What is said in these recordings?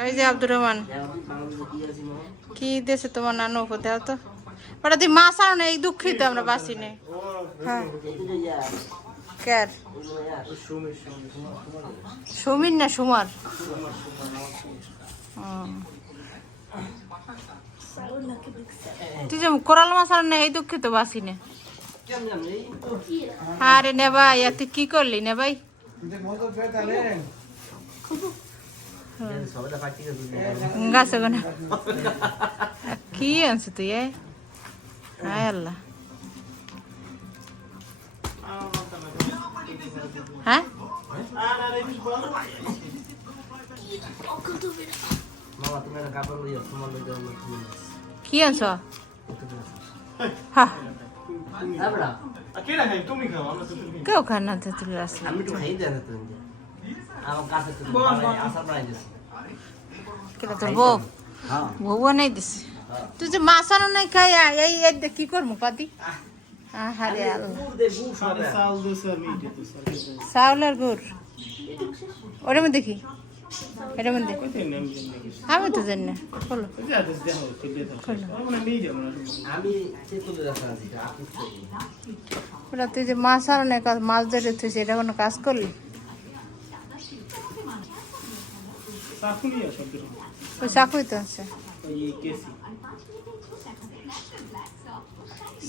এই যে আব্দুর রহমান কি দেশে তোমার নানু কোথাও তো ওটা তুই মাছ আনো না এই দুঃখিত আমরা বাসি নে হ্যাঁ কার সুমির না সুমার তুই যে কোরাল মাছ আনো না এই দুঃখিত বাসি নে আরে নে ভাই তুই কি করলি না ভাই গাছে গোনা কি আনছো তুই হায় আল্লাহ হ্যাঁ কি আনছো হ্যাঁ কেউ খান না তুলে আসলে তোর বউ বউ বানাই দিছে তুই যে মাছ আনো নাই খাই এই কি করবো পাতি হারে চাউলের গুড় ওটার মধ্যে কি এটার মধ্যে আমি তো জানি না খোলো ওটা তুই যে মাছ আনো নাই মাছ ধরে তুই এটা কোনো কাজ করলি ওই চাকুই তো আছে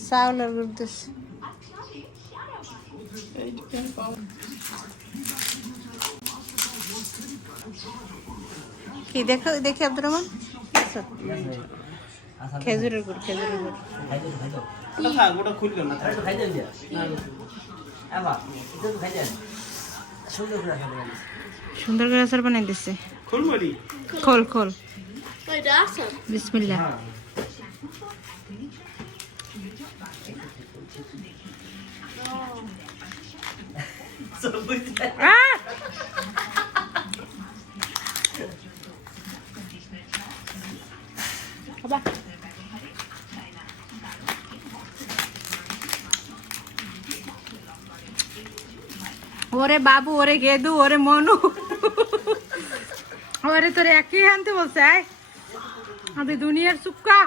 চাউলের গুড় দিচ্ছে কি দেখো দেখি আব্দুর রহমান খেজুরের গুড় খেজুরের গুড় সুন্দর করে আচার বানাই দিচ্ছে খোল খোল বিসমিল্লাহ ওরে বাবু ওরে গেদু ওরে মনু ওরে তোর একই আনতে বলছে আমি দুনিয়ার চুক্কা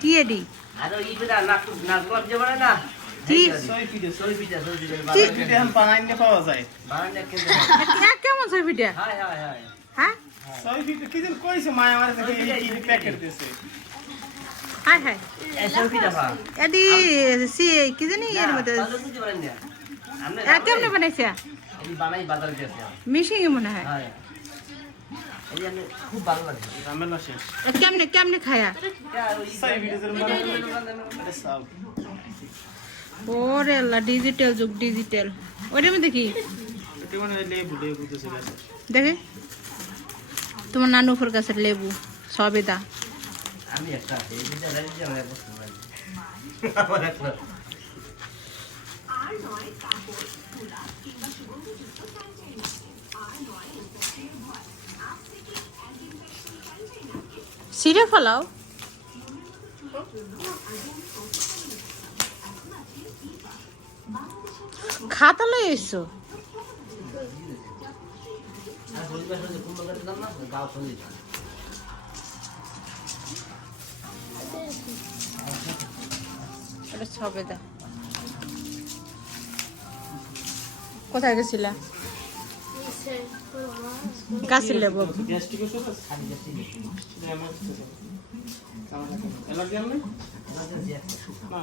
কি এডি আরে ইবরা না কর যাবে না কি সই পিঠা বানাইতে পাওয়া যায় বানানে কেমন সই পিঠা হায় হায় হায় হ্যাঁ সই পিঠা কি দিন কইছে মা আমার কাছে এই প্যাকেট দিছে হায় হায় এই সই পিঠা পা এডি সি কি জানি এর মধ্যে তাহলে বুঝতে পারেন না আমরা কেমনে বানাইছে এই বানাই বাজারে গেছে মিশিং মনে হয় হ্যাঁ এই আমি খুব ভালো লাগে ঝামেলা শেষ কেমনে কেমনে খায়া সই পিঠার মানে এটা সব ওরে আল্লাহ ডিজিটাল যুগ ডিজিটাল ওইটার মধ্যে কি এটা মানে লেবু দিছে গাছে দেখে তোমার নানুপুর গাছের লেবু সবেদা আমি একটা এই পিঠা রাখি যে আমার বস্তু নাই আমার একটা সিরে ফলাও খাতা লই এসো আর বলবে যে কোন লোকের নাম না গাও শুনি এটা সবেদা কোথায় গেছিলা গাছের লেবু গ্যাস্ট্রিক ওষুধ আছে খালি যাচ্ছি আমার এলার্জি আছে না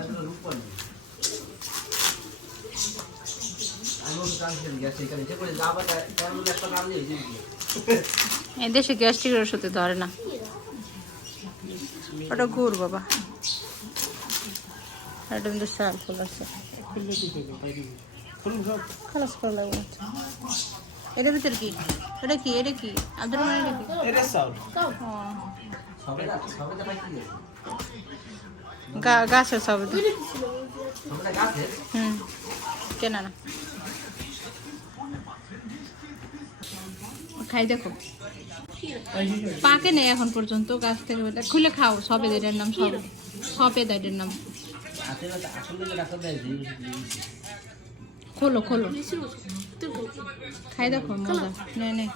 এটা রূপ পানি আমি ওটা কাঁচের গ্যাস এখানে যে করে যাবা কেমন একটা নাম দিয়ে দিই এই দেশে গ্যাস্ট্রিকের ওষুধে ধরে না ওটা গুড় বাবা এটা কিন্তু শাল ফুল আছে খালাস করে লাগবে এটার ভিতরে কি এটা কি এটা কি আব্দুর রহমান এটা কি এটা সাউন্ড সবে পাই কি গাছের সবেদা সবে গাছে কেনা না খাই দেখো পাকে নেই এখন পর্যন্ত গাছ থেকে খুলে খাও সবেদার নাম সবেদার নাম হাতে ব্যথা আসলে যে ডাক্তার দেয় যে ওষুধ দিয়েছে। খোলো খোলো খাই দেখো মজা নে নে